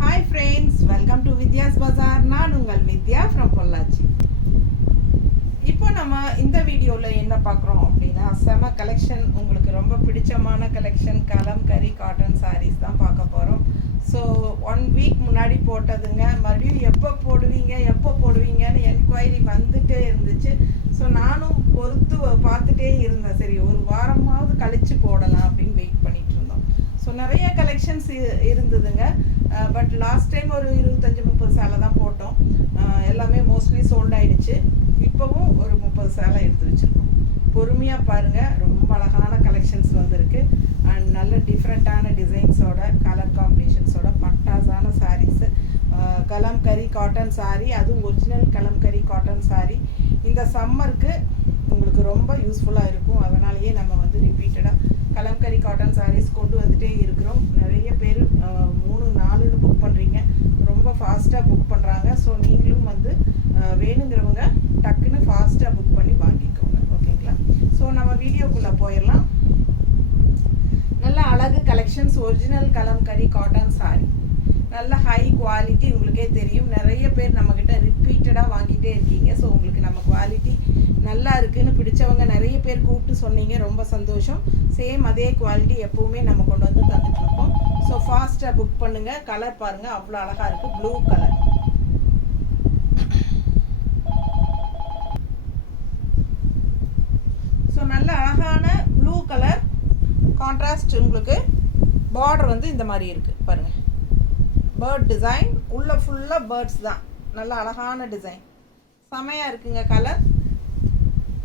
Hi friends, welcome to Vidya's Bazaar. நான் உங்கள் வித்யா from Pollachi. இப்போ நம்ம இந்த வீடியோவில் என்ன பார்க்குறோம் அப்படின்னா செம கலெக்ஷன், உங்களுக்கு ரொம்ப பிடிச்சமான கலெக்ஷன் கலம்கரி காட்டன் சாரீஸ் தான் பார்க்க போகிறோம். ஸோ 1 வீக் முன்னாடி போட்டதுங்க, மறுபடியும் எப்போ போடுவீங்கன்னு என்கொயரி வந்துட்டே இருந்துச்சு. ஸோ நானும் பொறுத்து பார்த்துட்டே இருந்தேன், சரி ஒரு வாரமாவது கழித்து போடலாம் அப்படின்னு வெயிட் பண்ணிட்டு இருந்தோம். ஸோ நிறைய கலெக்ஷன்ஸ் இருந்ததுங்க. பட் லாஸ்ட் டைம் ஒரு 25-30 சேலை தான் போட்டோம். எல்லாமே மோஸ்ட்லி சோல்ட் ஆகிடுச்சு. இப்போவும் ஒரு 30 சேலை எடுத்து வச்சுருக்கோம். பொறுமையாக பாருங்கள், ரொம்ப அழகான கலெக்ஷன்ஸ் வந்திருக்கு. அண்ட் நல்ல டிஃப்ரெண்ட்டான டிசைன்ஸோட கலர் காம்பினேஷன்ஸோட பட்டாசான சாரீஸு, கலம்கரி காட்டன் சாரீ, அதுவும் ஒரிஜினல் கலம்கரி காட்டன் சாரீ இந்த சம்மருக்கு உங்களுக்கு ரொம்ப யூஸ்ஃபுல்லாக இருக்கும். அதனாலேயே நம்ம வந்து ரிப்பீட்டடாக கலம்கரி காட்டன் சாரீஸ் கொண்டு வந்துகிட்டே இருக்கிறோம். நிறைய பேர் 3-4 புக் பண்ணுறீங்க, ரொம்ப ஃபாஸ்ட்டாக புக் பண்ணுறாங்க. ஸோ நீங்களும் வந்து வேணுங்கிறவங்க டக்குன்னு ஃபாஸ்ட்டாக புக் பண்ணி வாங்கிக்கோங்க, ஓகேங்களா? ஸோ நம்ம வீடியோக்குள்ளே போயிடலாம். நல்ல அழகு collections, original Kalamkari cotton sari, நல்ல ஹை குவாலிட்டி. உங்களுக்கே தெரியும், நிறைய பேர் நம்மக்கிட்ட ரிப்பீட்டடாக வாங்கிட்டே இருக்கீங்க. ஸோ உங்களுக்கு நம்ம குவாலிட்டி நல்லா இருக்குதுன்னு பிடிச்சவங்க நிறைய பேர் கூப்பிட்டு சொன்னீங்க, ரொம்ப சந்தோஷம். சேம் அதே குவாலிட்டி எப்போவுமே நம்ம கொண்டு வந்து தந்துட்டுருக்கோம். ஸோ ஃபாஸ்ட்டாக புக் பண்ணுங்கள். கலர் பாருங்கள், அவ்வளோ அழகாக இருக்குது, ப்ளூ கலர். ஸோ நல்ல அழகான ப்ளூ கலர் கான்ட்ராஸ்ட். உங்களுக்கு பார்டர் வந்து இந்த மாதிரி இருக்குது பாருங்கள், பேர்ட் டிசைன், உள்ள ஃபுல்லாக பேர்ட்ஸ் தான். நல்ல அழகான டிசைன், செமையாக இருக்குங்க கலர்.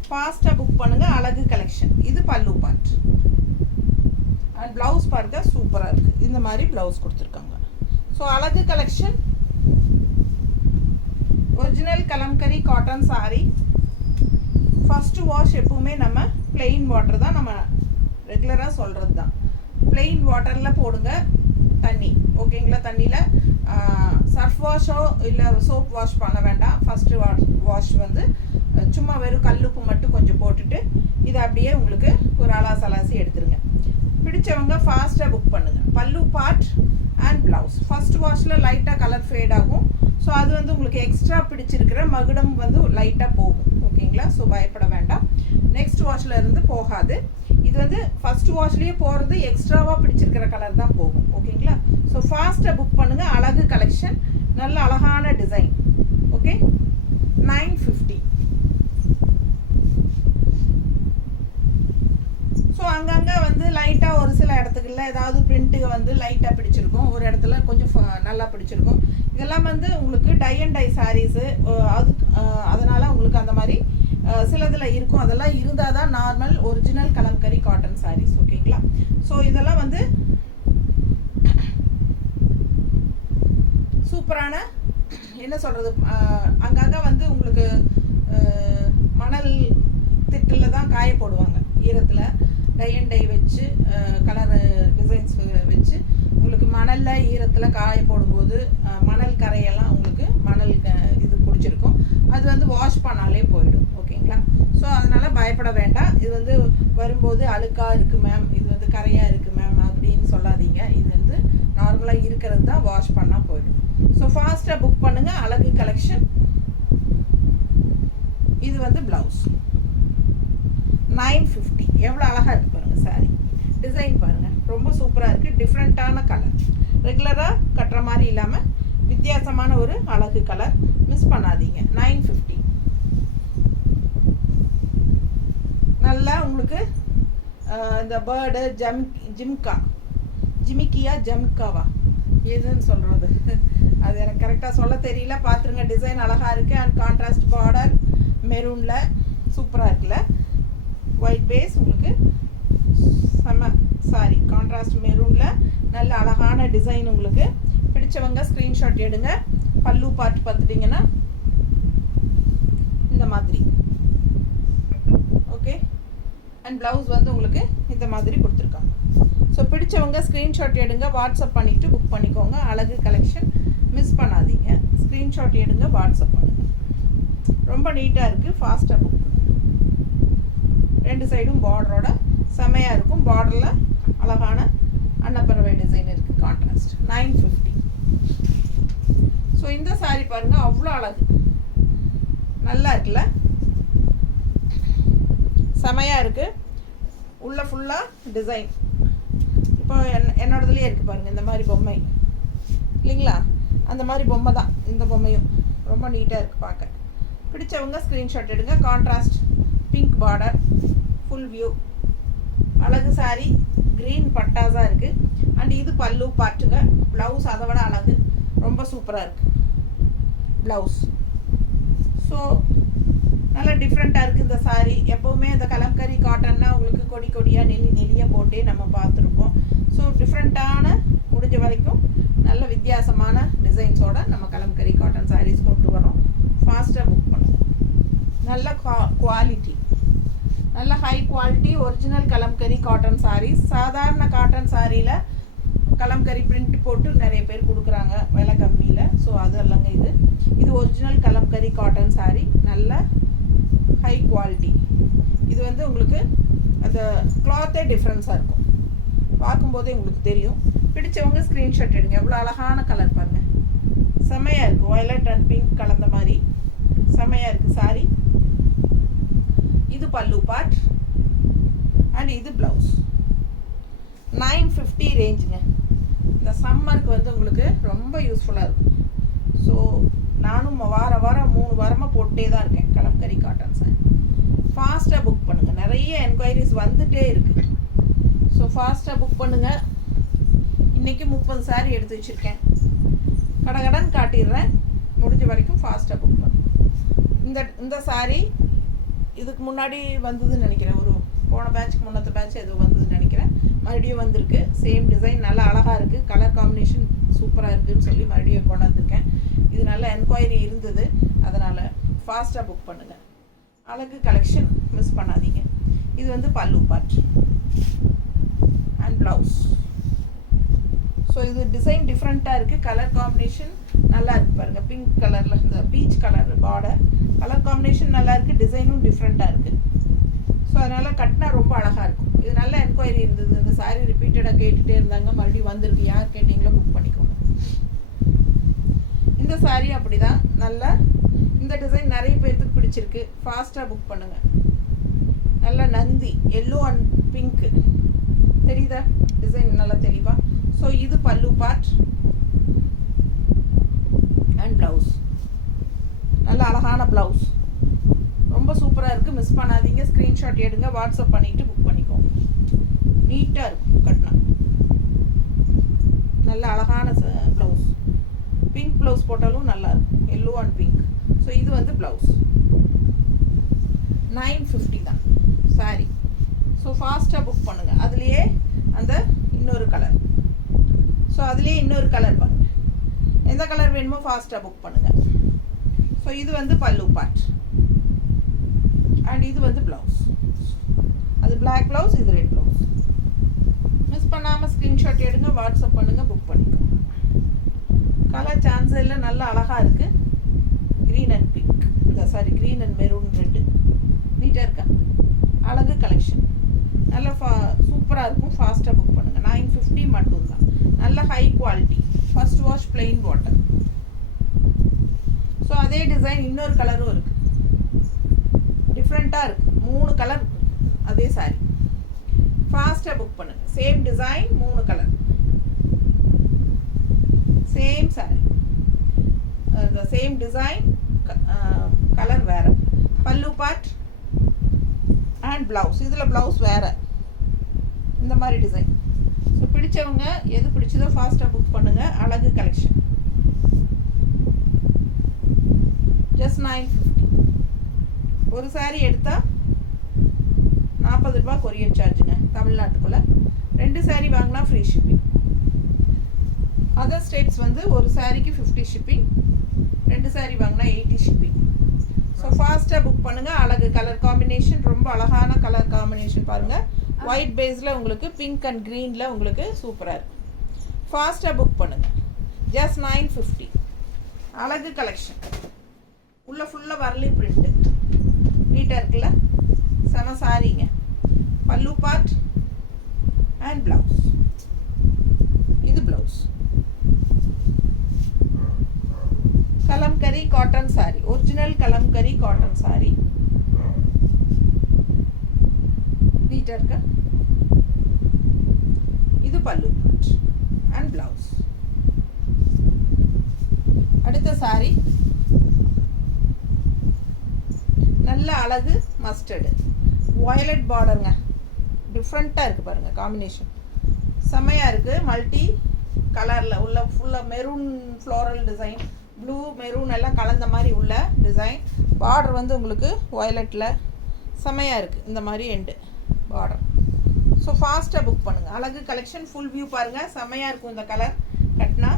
ஃபாஸ்ட்டாக புக் பண்ணுங்கள். அழகு கலெக்ஷன். இது பல்லு பார்ட் அண்ட் ப்ளவுஸ் பார்ட் தான் சூப்பராக இருக்குது. இந்த மாதிரி ப்ளவுஸ் கொடுத்துருக்காங்க. ஸோ அழகு collection, original Kalamkari cotton sari. First wash எப்பவுமே நம்ம பிளெயின் வாட்டர் தான், நம்ம ரெகுலராக சொல்கிறது தான். பிளெயின் வாட்டரில் போடுங்க தண்ணி, ஓகேங்களா? தண்ணியில் சர்ஃப் வாஷோ இல்லை சோப் வாஷ் பண்ண வேண்டாம். ஃபஸ்ட்டு வாஷ் வந்து சும்மா வெறும் கல்லுப்பு மட்டும் கொஞ்சம் போட்டுட்டு இதை அப்படியே உங்களுக்கு ஒரு அலாசி எடுத்துருங்க. பிடிச்சவங்க ஃபாஸ்ட்டாக புக் பண்ணுங்கள். பல்லு பார்ட் அண்ட் ப்ளவுஸ். ஃபஸ்ட் வாஷில் லைட்டாக கலர் ஃபேட் ஆகும். ஸோ அது வந்து உங்களுக்கு எக்ஸ்ட்ரா பிடிச்சிருக்கிற மகுடம் வந்து லைட்டாக போகும், ஓகேங்களா? ஸோ பயப்பட வேண்டாம், நெக்ஸ்ட் வாஷில் இருந்து போகாது. இது வந்து ஃபஸ்ட் வாஷ்லேயே போகிறது எக்ஸ்ட்ராவாக பிடிச்சிருக்கிற கலர் தான் போகும், ஓகேங்களா? ஸோ ஃபாஸ்ட்டாக புக் பண்ணுங்கள். அழகு கலெக்ஷன், நல்ல அழகான டிசைன். ஓகே, 950. ஸோ அங்கங்கே வந்து லைட்டாக ஒரு சில இடத்துக்குள்ள ஏதாவது பிரிண்ட்டு வந்து லைட்டாக பிடிச்சிருக்கும், ஒரு இடத்துல கொஞ்சம் நல்லா பிடிச்சிருக்கும். இதெல்லாம் வந்து உங்களுக்கு டை அண்ட் டை சாரீஸு, அதனால் உங்களுக்கு அந்த மாதிரி சிலதில் இருக்கும். அதெல்லாம் இருந்தால் தான் normal original Kalamkari cotton saris, ஓகேங்களா? ஸோ இதெல்லாம் வந்து சூப்பரான, என்ன சொல்கிறது, அங்கங்கே வந்து உங்களுக்கு மணல் திட்டில் தான் காய போடுவாங்க. ஈரத்தில் டை அண்ட் டை வச்சு கலர் டிசைன்ஸ் வச்சு உங்களுக்கு மணலில் ஈரத்தில் காய போடும்போது மணல் கரையெல்லாம் உங்களுக்கு மணல் இது பிடிச்சிருக்கும். அது வந்து வாஷ் பண்ணாலே போயிடும், ஓகேங்களா? ஸோ அதனால் பயப்பட வேண்டாம். இது வந்து வரும்போது அழுக்காக இருக்குது மேம், இது வந்து கரையாக இருக்குது மேம் அப்படின்னு சொல்லாதீங்க. இது வந்து நார்மலாக இருக்கிறது தான், வாஷ் பண்ணால் போயிடும். ஸோ ஃபாஸ்ட்டாக புக் பண்ணுங்கள். அழகு கலெக்ஷன். இது வந்து ப்ளவுஸ் 950. எவ்வளோ அழகாக இருக்குது பாருங்கள் சாரீ. டிசைன் பாருங்கள், ரொம்ப சூப்பராக இருக்குது. டிஃப்ரெண்ட்டான கலர், ரெகுலராக கட்டுற மாதிரி இல்லாமல் வித்தியாசமான ஒரு அழகு கலர். மிஸ் பண்ணாதீங்க. 950. நல்லா உங்களுக்கு இந்த பேர்டு ஜிமிக்கியா ஜம்காவா எதுன்னு சொல்கிறது, அது எனக்கு கரெக்டாக சொல்ல தெரியல. பார்த்துருங்க, டிசைன் அழகாக இருக்குது. அண்ட் கான்ட்ராஸ்ட் பார்டர் மெரூனில் சூப்பராக இருக்குல்ல. ஒயிட் பேஸ் உங்களுக்கு செம்ம சாரி, கான்ட்ராஸ்ட் மெரூனில் நல்ல அழகான டிசைன். உங்களுக்கு பிடிச்சவங்க ஸ்க்ரீன்ஷாட் எடுங்க. பல்லு பார்ட் பார்த்துட்டிங்கன்னா இந்த மாதிரி, ஓகே. அண்ட் ப்ளவுஸ் வந்து உங்களுக்கு இந்த மாதிரி கொடுத்துருக்காங்க. ஸோ பிடிச்சவங்க ஸ்க்ரீன்ஷாட் எடுங்க, வாட்ஸ்அப் பண்ணிவிட்டு புக் பண்ணிக்கோங்க. அழகு கலெக்ஷன், மிஸ் பண்ணாதீங்க. ஸ்க்ரீன்ஷாட் எடுங்க, வாட்ஸ்அப் பண்ணுங்கள். ரொம்ப நீட்டாக இருக்குது. ஃபாஸ்ட்டாக புக் பண்ணுங்கள். 2 சைடும் பார்டரோட செமையாக இருக்கும். பார்டரில் அழகான அன்னப்பறவை டிசைன் இருக்குது, கான்ட்ராஸ்ட். 950. இந்த saree பாருங்க அவ்வளோ அழகு, நல்லா இருக்குல்ல, செமையாக இருக்குது. உள்ள ஃபுல்லாக டிசைன். இப்போ என்னோடதுலேயே இருக்குது பாருங்கள் இந்த மாதிரி பொம்மை இல்லைங்களா, அந்த மாதிரி பொம்மை தான் இந்த பொம்மையும். ரொம்ப நீட்டாக இருக்குது பார்க்க. பிடிச்சவங்க ஸ்க்ரீன்ஷாட் எடுங்க. Contrast pink border, full view, அழகு சாரி, க்ரீன் பட்டாஸாக இருக்குது. அண்ட் இது பல்லு பார்ட்டுங்க. ப்ளவுஸ் அதை விட அழகு, ரொம்ப சூப்பராக இருக்குது ப்ளவுஸ். ஸோ நல்லா டிஃப்ரெண்ட்டாக இருக்குது இந்த சாரீ. எப்போவுமே இந்த கலம்கரி காட்டன்னா உங்களுக்கு கொடி கொடியாக நெளியாக போட்டே நம்ம பார்த்துருப்போம். ஸோ டிஃப்ரெண்ட்டான, முடிஞ்ச வரைக்கும் நல்ல வித்தியாசமான டிசைன்ஸோட நம்ம கலம்கரி காட்டன் சாரீஸ் கொண்டு வரோம். ஃபாஸ்ட்டாக புக் பண்ணுவோம். நல்ல குவாலிட்டி, நல்ல high quality original Kalamkari cotton saris. சாதாரண காட்டன் சாரியில் கலம்கரி பிரிண்ட் போட்டு நிறைய பேர் கொடுக்குறாங்க விலை கம்மியில். ஸோ அது இல்லைங்க, இது ஒரிஜினல் கலம்கரி காட்டன் சாரீ, நல்ல ஹை குவாலிட்டி. இது வந்து உங்களுக்கு அந்த கிளாத்தே டிஃப்ரென்ஸாக இருக்கும், பார்க்கும்போதே உங்களுக்கு தெரியும். பிடிச்சவங்க ஸ்க்ரீன்ஷாட் எடுங்க. எவ்வளோ அழகான கலர் பாருங்கள், செம்மையாக இருக்குது. வயலட் அண்ட் பிங்க் கலந்த மாதிரி செம்மையாக இருக்குது சாரீ. இது பல்லு பார்ட் அண்ட் இது ப்ளவுஸ். 950 ரேஞ்சுங்க. இந்த சம்மருக்கு வந்து உங்களுக்கு ரொம்ப யூஸ்ஃபுல்லாக இருக்கும். ஸோ நானும் வாரம் 3 வாரமாக போட்டே தான் இருக்கேன் கலம்கரி காட்டன் சாரி. ஃபாஸ்ட்டாக புக் பண்ணுங்கள், நிறைய என்கொயரிஸ் வந்துகிட்டே இருக்குது. ஸோ ஃபாஸ்ட்டாக புக் பண்ணுங்கள். இன்றைக்கி 30 சாரீ எடுத்து வச்சுருக்கேன், கடகடன் காட்டிடுறேன். முடிஞ்ச வரைக்கும் ஃபாஸ்ட்டாக புக் பண்ணுங்கள். இந்த சாரீ இதுக்கு முன்னாடி வந்ததுன்னு நினைக்கிறேன், ஒரு போன பேட்சுக்கு முன்னத்த பேட்ச் எதுவும் வந்ததுன்னு நினைக்கிறேன். மறுபடியும் வந்திருக்கு, சேம் டிசைன், நல்லா அழகாக இருக்குது, கலர் காம்பினேஷன் சூப்பராக இருக்குதுன்னு சொல்லி மறுபடியும் கொண்டு வந்திருக்கேன். இது நல்ல என்கொயரி இருந்தது, அதனால் ஃபாஸ்ட்டாக புக் பண்ணுங்கள். அழகு கலெக்ஷன் மிஸ் பண்ணாதீங்க. இது வந்து பல்லு பார்ட் அண்ட் ப்ளவுஸ். ஸோ இது டிசைன் டிஃப்ரெண்ட்டாக இருக்குது, கலர் காம்பினேஷன் நல்லா இருக்குது பாருங்கள். பிங்க் கலரில் இந்த peach colour border, colour combination நல்லா இருக்குது, டிசைனும் டிஃப்ரெண்ட்டாக இருக்குது. ஸோ அதனால் கட்டினா ரொம்ப அழகாக இருக்கும். இது நல்ல என்கொயரி இருந்தது, இந்த சாரீ ரிப்பீட்டடாக கேட்டுகிட்டே இருந்தாங்க, மறுபடியும் வந்திருக்கு. யார் கேட்டிங்களோ புக் பண்ணிக்கோங்க. இந்த சாரீ அப்படி தான், நல்லா இந்த டிசைன் நிறைய பேர்த்துக்கு பிடிச்சிருக்கு. ஃபாஸ்ட்டாக புக் பண்ணுங்கள். நல்ல நந்தி எல்லோ அண்ட் பிங்க்கு தெரியுதா டிசைன் நல்லா தெளிவாக. ஸோ இது பல்லு பார்ட் அண்ட் ப்ளவுஸ். நல்ல அழகான ப்ளவுஸ், ரொம்ப சூப்பராக இருக்குது, மிஸ் பண்ணாதீங்க. ஸ்க்ரீன்ஷாட் எடுங்க, வாட்ஸ்அப் பண்ணிவிட்டு புக் பண்ணிக்கோங்க. நீட்டாக இருக்கும் கட்டினா. நல்ல அழகான ப்ளவுஸ், பிங்க் ப்ளவுஸ் போட்டாலும் நல்லா இருக்கும், எல்லோ அண்ட் பிங்க். ஸோ இது வந்து ப்ளவுஸ். 950 தான் சாரி. ஸோ ஃபாஸ்ட்டாக புக் பண்ணுங்கள். அதுலேயே அந்த இன்னொரு கலர், ஸோ அதுலேயே இன்னொரு கலர் பாருங்கள். எந்த கலர் வேணுமோ ஃபாஸ்ட்டாக புக் பண்ணுங்கள். ஸோ இது வந்து பல்லு பார்ட் அண்ட் இது வந்து ப்ளவுஸ். அது பிளாக் ப்ளவுஸ், இது ரெட் ப்ளவுஸ். மிஸ் பண்ணாமல் ஸ்க்ரீன்ஷாட் எடுங்க, வாட்ஸ்அப் பண்ணுங்கள், புக் பண்ணிக்கோங்க. கலர் சான்ஸ் இல்லை, நல்லா அழகாக இருக்குது. Green and pink, green and maroon red நீட்டாக இருக்கா, அழகு கலெக்ஷன். நல்லா சூப்பராக இருக்கும். ஃபாஸ்ட்டாக புக் பண்ணுங்கள். 950 மட்டும்தான். நல்ல high quality, first wash plain water. So அதே டிசைன் இன்னொரு கலரும் இருக்குது, டிஃப்ரெண்ட்டாக இருக்குது. 3 கலர் அதே சாரி. ஃபாஸ்ட்டாக புக் பண்ணுங்கள். Same design, 3 colour, same sorry, the same design, colour வேறு. பல்லு பார்ட் அண்ட் ப்ளவுஸ். இதில் ப்ளவுஸ் வேறு, இந்த மாதிரி டிசைன். ஸோ பிடிச்சவங்க எது பிடிச்சதோ ஃபாஸ்ட்டாக புக் பண்ணுங்கள். அழகு கலெக்ஷன். ஜஸ்ட் 950. ஒரு சாரீ எடுத்தால் 40 ரூபா கொரியர் சார்ஜுங்க தமிழ்நாட்டுக்குள்ளே. 2 சாரீ வாங்கினா ஃப்ரீ ஷிப்பிங். அதர் ஸ்டேட்ஸ் வந்து ஒரு சாரீக்கு 50 ஷிப்பிங், 2 சாரீ வாங்கினா 80 ஷிப்பிங். ஸோ ஃபாஸ்ட்டாக புக் பண்ணுங்கள். அழகு கலர் காம்பினேஷன், ரொம்ப அழகான கலர் காம்பினேஷன் பாருங்கள். ஒயிட் பேஸில் உங்களுக்கு பிங்க் அண்ட் க்ரீனில் உங்களுக்கு சூப்பராக இருக்கும். ஃபாஸ்ட்டாக புக் பண்ணுங்கள். ஜஸ்ட் 950. அழகு கலெக்ஷன். உள்ளே ஃபுல்லாக வரலி பிரிண்ட்டு நீட்டாக இருக்குல்ல, செம சாரீங்க. பல்லு பார்ட் அண்ட் ப்ளவுஸ். இது blouse. Kalamkari cotton sorry, original Kalamkari cotton sorry. நீட்டாக இருக்கா? இது பல்லு பார்ட் அண்ட் பிளவுஸ். அடுத்த சாரி நல்ல அழகு மஸ்டர்டு வயலட் பார்டருங்க. டிஃப்ரெண்ட்டாக இருக்குது பாருங்கள், காம்பினேஷன் செம்மையாக இருக்குது. மல்டி கலரில் உள்ள ஃபுல்லாக maroon floral design, blue maroon எல்லாம் கலந்த மாதிரி உள்ள டிசைன். பார்டர் வந்து உங்களுக்கு வயலட்டில் செம்மையாக இருக்குது. இந்த மாதிரி எண்டு பார்டர். ஸோ ஃபாஸ்ட்டாக புக் பண்ணுங்கள். அழகு கலெக்ஷன் ஃபுல் வியூ பாருங்கள், செம்மையாக இருக்கும் இந்த கலர் கட்டினா.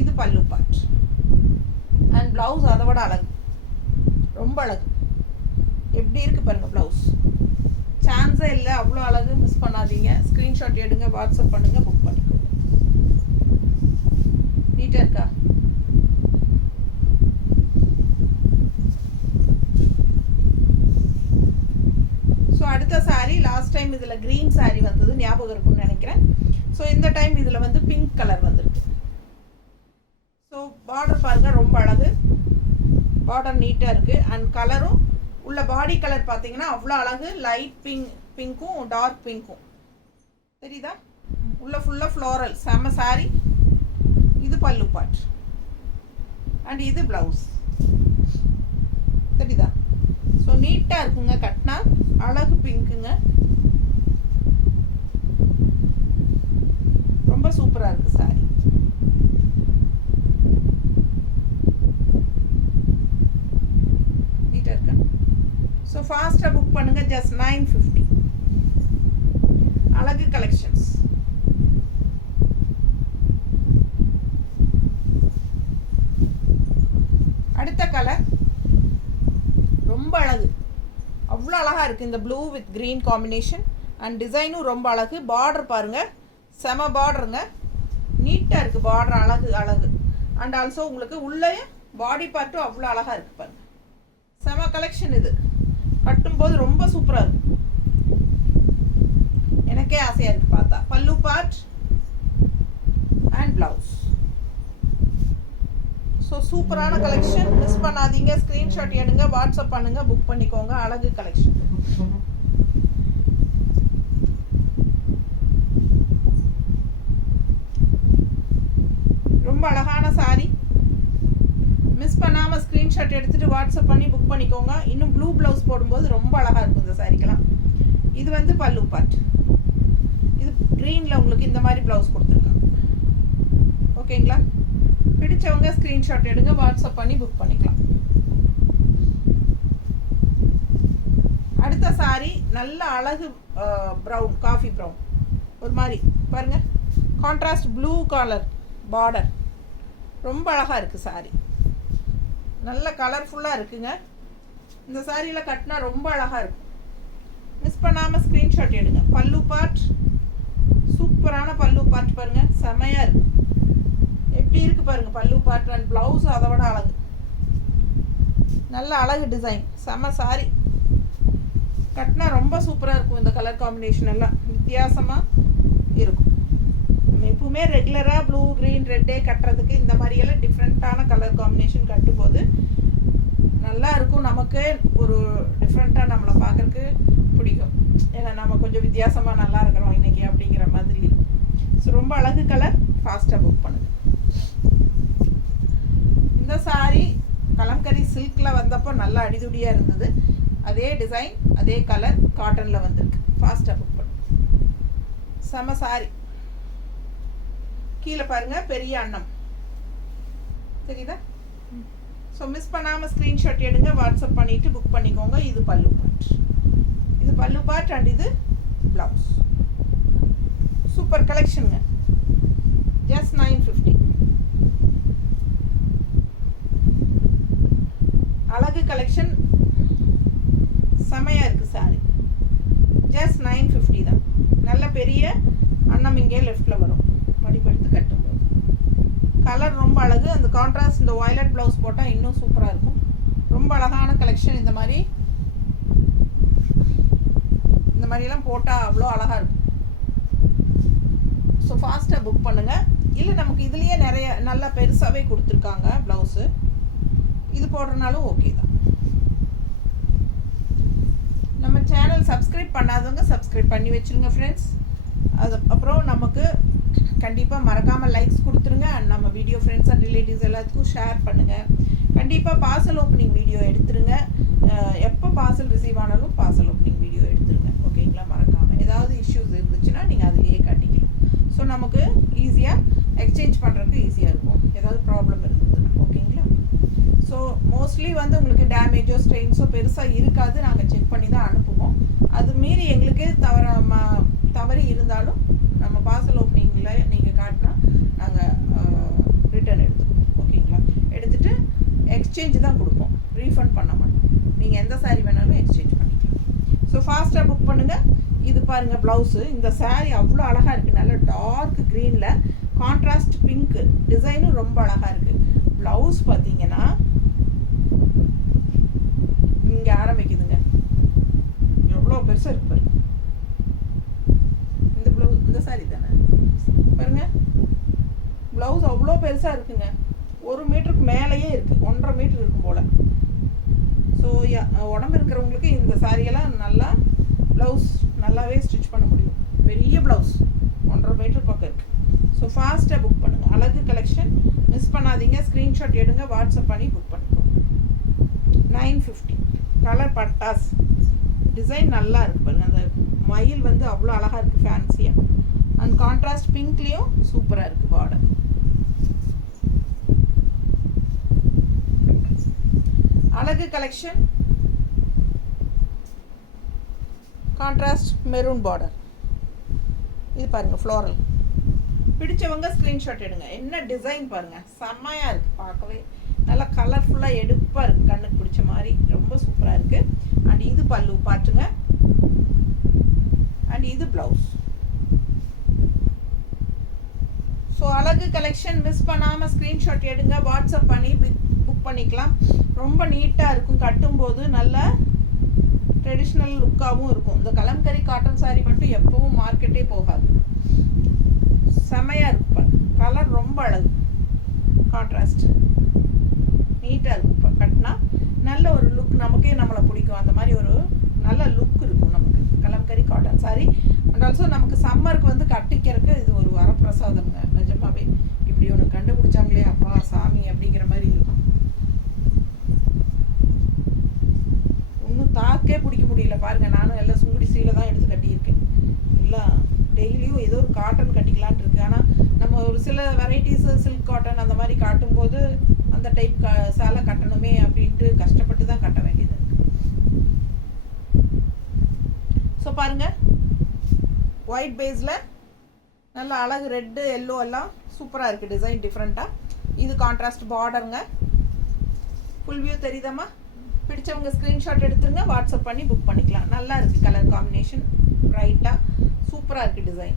இது பல்லு பார்ட் அண்ட் ப்ளவுஸ் அதை விட அழகு, ரொம்ப அழகு. எப்படி இருக்குது பாருங்கள் ப்ளவுஸ், சான்ஸே இல்லை, அவ்வளோ அழகு. மிஸ் பண்ணாதீங்க. ஸ்க்ரீன்ஷாட் எடுங்க, வாட்ஸ்அப் பண்ணுங்கள், புக் பண்ணிக்கோங்க. நீட்டாக இருக்கா? ஸோ அடுத்த சாரீ, லாஸ்ட் டைம் இதில் க்ரீன் சாரீ வந்தது ஞாபகம் இருக்கும்னு நினைக்கிறேன். ஸோ இந்த டைம் இதில் வந்து பிங்க் கலர் வந்திருக்கு. ஸோ பார்டர் பாருங்கள், ரொம்ப அழகு. பார்டர் நீட்டாக இருக்குது அண்ட் கலரும் உள்ள பாடி கலர் பார்த்தீங்கன்னா அவ்வளோ அழகு. லைட் பிங்க்கும் டார்க் பிங்க்கும் தெரியுதா? உள்ள ஃபுல்லாக ஃப்ளோரல், செம்ம சாரி. இது பல்லு பார்ட் அண்ட் இது ப்ளவுஸ். தெரியுதா? ஸோ நீட்டாக இருக்குங்க கட்டினா, அழகு பிங்க்குங்க, ரொம்ப சூப்பராக இருக்குது சாரி. நீட்டாக இருக்கா? ஸோ ஃபாஸ்ட்டாக புக் பண்ணுங்கள். ஜஸ்ட் 950. அழகு கலெக்ஷன்ஸ். அடுத்த கலர் ரொம்ப அழகு, அவ்வளோ அழகாக இருக்குது. இந்த blue with green combination and டிசைனும் ரொம்ப அழகு. பார்டர் பாருங்கள், செம பார்டருங்க, நீட்டாக இருக்குது பார்டர், அழகு அழகு. அண்ட் ஆல்சோ உங்களுக்கு உள்ளே பாடி பார்ட்டும் அவ்வளோ அழகாக இருக்குது பாருங்கள். செம கலெக்ஷன் இது. கட்டும்போது ரொம்ப சூப்பராக இருக்கும், எனக்கே ஆசையாக இருக்குது பார்த்தா. பல்லு பார்ட் அண்ட் ப்ளவுஸ். ஸோ சூப்பரான கலெக்ஷன், மிஸ் பண்ணாதீங்க. ஸ்க்ரீன்ஷாட் எடுங்க, வாட்ஸ்அப் பண்ணுங்கள், புக் பண்ணிக்கோங்க. அழகு கலெக்ஷன். ரொம்ப அழகான சாரி. மிஸ் பண்ணாமல் ஸ்க்ரீன்ஷாட் எடுத்துகிட்டு வாட்ஸ்அப் பண்ணி புக் பண்ணிக்கோங்க. இன்னும் ப்ளூ ப்ளவுஸ் போடும்போது ரொம்ப அழகாக இருக்கும் இந்த சாரிக்கெல்லாம். இது வந்து பல்லு பார்ட். இது க்ரீனில் உங்களுக்கு இந்த மாதிரி ப்ளவுஸ் கொடுத்துருக்காங்க. ஓகேங்களா? பிடிச்சவங்க ஸ்க்ரீன்ஷாட் எடுங்க, வாட்ஸ்அப் பண்ணி புக் பண்ணிக்கலாம். அடுத்த சாரி நல்ல அழகு ப்ரௌன், காஃபி ப்ரௌன் ஒரு மாதிரி பாருங்கள். கான்ட்ராஸ்ட் ப்ளூ கலர் பார்டர், ரொம்ப அழகாக இருக்குது சாரி. நல்ல கலர்ஃபுல்லாக இருக்குங்க. இந்த சாரியில் கட்டினா ரொம்ப அழகாக இருக்கும். மிஸ் பண்ணாமல் ஸ்க்ரீன்ஷாட் எடுங்க. பல்லு பார்ட், சூப்பரான பல்லு பார்ட் பாருங்கள், செமையாக இருக்குது. எப்படி இருக்குது பாருங்கள் பல்லு பார்ட் அண்ட் ப்ளவுஸ் அதை விட அழகு. நல்ல அழகு டிசைன், செம சாரி. கட்டினா ரொம்ப சூப்பராக இருக்கும். இந்த கலர் காம்பினேஷன் எல்லாம் வித்தியாசமாக இருக்கும். நம்ம எப்பவுமே ரெகுலராக ப்ளூ க்ரீன் ரெட்டே கட்டுறதுக்கு இந்த மாதிரியெல்லாம் டிஃப்ரெண்ட்டான கலர் காம்பினேஷன் கட்டும்போது நல்லா இருக்கும். நமக்கு ஒரு டிஃப்ரெண்ட்டாக நம்மளை பார்க்குறக்கு பிடிக்கும். ஏன்னா நம்ம கொஞ்சம் வித்தியாசமாக நல்லா இருக்கிறோம் இன்றைக்கி அப்படிங்கிற மாதிரி இருக்கும். ஸோ ரொம்ப அழகு கலர், ஃபாஸ்ட்டாக புக் பண்ணுங்கள். இந்த சாரி கலம்கரி சில்கில் வந்தப்போ நல்லா அடிதுடியாக இருந்தது. அதே டிசைன், அதே கலர், காட்டனில் வந்திருக்கு. ஃபாஸ்ட்டாக புக் பண்ணுங்க. செம சாரி. கீழே பாருங்கள், பெரிய அன்னம் தெரியுதா? ஸோ மிஸ் பண்ணாமல் ஸ்க்ரீன்ஷாட் எடுங்க, வாட்ஸ்அப் பண்ணிவிட்டு புக் பண்ணிக்கோங்க. இது பல்லு பார்ட், இது பல்லு பார்ட் அண்ட் இது ப்ளவுஸ். சூப்பர் கலெக்ஷனுங்க. ஜஸ்ட் 950. அழகு கலெக்ஷன், செமையாக இருக்குது சாரி. ஜஸ்ட் 950 தான். நல்ல பெரிய அன்னம் இங்கே லெஃப்டில் வரும் மடிப்படுத்து கட்டும்போது. கலர் ரொம்ப அழகு. அந்த கான்ட்ராஸ்ட் இந்த வயலட் ப்ளவுஸ் போட்டால் இன்னும் சூப்பராக இருக்கும். ரொம்ப அழகான கலெக்ஷன். இந்த மாதிரிலாம் போட்டால் அவ்வளோ அழகாக இருக்கும். ஸோ ஃபாஸ்ட்டாக புக் பண்ணுங்கள். இல்லை நமக்கு இதுலேயே நிறைய நல்லா பெருசாகவே கொடுத்துருக்காங்க ப்ளவுஸு. இது போடுறனாலும் ஓகே தான். நம்ம சேனல் சப்ஸ்கிரைப் பண்ணாதவங்க சப்ஸ்கிரைப் பண்ணி வச்சுருங்க ஃப்ரெண்ட்ஸ். அது அப்புறம் நமக்கு கண்டிப்பாக மறக்காமல் லைக்ஸ் கொடுத்துருங்க. அண்ட் நம்ம வீடியோ ஃப்ரெண்ட்ஸ் அண்ட் ரிலேட்டிவ்ஸ் எல்லாத்துக்கும் ஷேர் பண்ணுங்கள். கண்டிப்பாக பார்சல் ஓப்பனிங் வீடியோ எடுத்துருங்க. எப்போ பார்சல் ரிசீவ் ஆனாலும் பார்சல் ஓப்பனிங் வீடியோ எடுத்துருங்க. ஓகேங்களா? மறக்காமல் ஏதாவது இஷ்யூஸ் இருந்துச்சுன்னா நீங்கள் அதிலேயே காட்டிக்கலாம். ஸோ நமக்கு ஈஸியாக எக்ஸ்சேஞ்ச் பண்ணுறதுக்கு ஈஸியாக இருக்கும் ஏதாவது ப்ராப்ளம் இருந்ததுன்னா. ஓகேங்களா? ஸோ மோஸ்ட்லி வந்து உங்களுக்கு டேமேஜோ ஸ்ட்ரெயின்ஸோ பெருசாக இருக்காது. நாங்கள் செக் பண்ணி தான் அனுப்புவோம். அது மீறி எங்களுக்கு தவறி இருந்தாலும் நம்ம பார்சல் ஓப்பனிங்கில் நீங்கள் காட்டினா நாங்கள் ரிட்டர்ன் எடுத்துக்குவோம். ஓகேங்களா? எடுத்துகிட்டு எக்ஸ்சேஞ்ச் தான் கொடுப்போம், ரீஃபண்ட் பண்ண மாட்டோம். நீங்கள் எந்த சாரீ வேணாலும் எக்ஸ்சேஞ்ச் பண்ணிக்கலாம். ஸோ ஃபாஸ்ட்டாக புக் பண்ணுங்கள். இது பாருங்கள் ப்ளவுஸு. இந்த சாரீ அவ்வளோ அழகாக இருக்குது. நல்ல டார்க் க்ரீனில் கான்ட்ராஸ்ட் பிங்க்கு டிசைனும் ரொம்ப அழகாக இருக்குது. ப்ளவுஸ் பார்த்தீங்கன்னா இங்கே ஆரம்பிக்குதுங்க. எவ்வளோ பெருசாக இருக்கு பாருங்க. இந்த ப்ளவுஸ் இந்த சாரீ தானே பாருங்க. ப்ளவுஸ் அவ்வளோ பெருசாக இருக்குங்க. 1 மீட்டருக்கு மேலேயே இருக்குது. 1.5 மீட்டர் இருக்கும் போல். ஸோ உடம்பு இருக்கிறவங்களுக்கு இந்த சாரியெல்லாம் நல்லா ப்ளவுஸ் நல்லாவே ஸ்டிச் பண்ண முடியும். பெரிய ப்ளவுஸ் 1.5 மீட்டர் பக்கம் இருக்குது. ஸோ ஃபாஸ்ட்டாக புக் பண்ணுங்கள். அழகு கலெக்ஷன் மிஸ் பண்ணாதீங்க. ஸ்க்ரீன்ஷாட் எடுங்க, வாட்ஸ்அப் பண்ணி புக் பண்ணிக்கோங்க. 950 கலர் பட்டாஸ். டிசைன் நல்லா இருக்குது பாருங்கள். அந்த மயில் வந்து அவ்வளோ அழகாக இருக்குது ஃபேன்சியாக. அண்ட் கான்ட்ராஸ்ட் பிங்க்லேயும் சூப்பராக இருக்குது பார்டர். அழகு கலெக்ஷன் கான்ட்ராஸ்ட் மெரூன் பார்டர். இது பாருங்கள் ஃப்ளோரல். பிடிச்சவங்க ஸ்க்ரீன்ஷாட் எடுங்க. என்ன டிசைன் பாருங்கள், செம்மையாக இருக்குது. பார்க்கவே நல்லா கலர்ஃபுல்லாக எடுப்பாக இருக்குது. கண்ணுக்கு பிடிச்ச மாதிரி ரொம்ப சூப்பராக இருக்குது. அண்ட் இது பல்லு பாட்டுங்க. அண்ட் இது ப்ளவுஸ். ஸோ அழகு கலெக்ஷன் மிஸ் பண்ணாமல் ஸ்க்ரீன்ஷாட் எடுங்க, வாட்ஸ்அப் பண்ணி புக் பண்ணிக்கலாம். ரொம்ப நீட்டாக இருக்கும். கட்டும்போது நல்ல ட்ரெடிஷ்னல் லுக்காகவும் இருக்கும். இந்த கலம்கரி காட்டன் சாரீ மட்டும் எப்பவும் மார்க்கெட்டே போகாது. செமையாக இருக்கும். கலர் ரொம்ப அழகு. கான்ட்ராஸ்ட் நீட்டாக இருக்கும். கட்டினா நல்ல ஒரு லுக், நமக்கே நம்மளை பிடிக்கும். அந்த மாதிரி ஒரு நல்ல லுக் இருக்கும் நமக்கு kalamkari cotton sari. And also நமக்கு சம்மருக்கு வந்து கட்டிக்கிறதுக்கு இது ஒரு வரப்பிரசாதம்ங்க. நிஜமாவே இப்படி ஒன்று கண்டுபிடிச்சாங்களே அப்பா சாமி அப்படிங்கிற மாதிரி இருக்கும். ஒன்றும் தாக்கே பிடிக்க முடியல பாருங்கள். நானும் எல்லாம் சுங்குடி சீலை தான் எடுத்து கட்டியிருக்கேன். இல்லை டெய்லியும் ஏதோ ஒரு காட்டன் கட்டிக்கலான் இருக்கு. ஆனால் நம்ம ஒரு சில வெரைட்டிஸ் சில்க் காட்டன் அந்த மாதிரி காட்டும்போது அந்த டைப் சேலை கட்டணுமே அப்படின்ட்டு கஷ்டப்பட்டு தான் கட்ட வேண்டியது இருக்கு. ஸோ பாருங்கள், ஒயிட் பேஸில் நல்ல அழகு ரெட்டு எல்லோ எல்லாம் சூப்பராக இருக்குது. டிசைன் டிஃப்ரெண்ட்டாக. இது கான்ட்ராஸ்ட் பார்டருங்க. ஃபுல் வியூ தெரியுதாம்மா? பிடிச்சவங்க ஸ்க்ரீன்ஷாட் எடுத்துருங்க, வாட்ஸ்அப் பண்ணி புக் பண்ணிக்கலாம். நல்லா இருக்குது கலர் காம்பினேஷன், ப்ரைட்டாக சூப்பராக இருக்குது டிசைன்.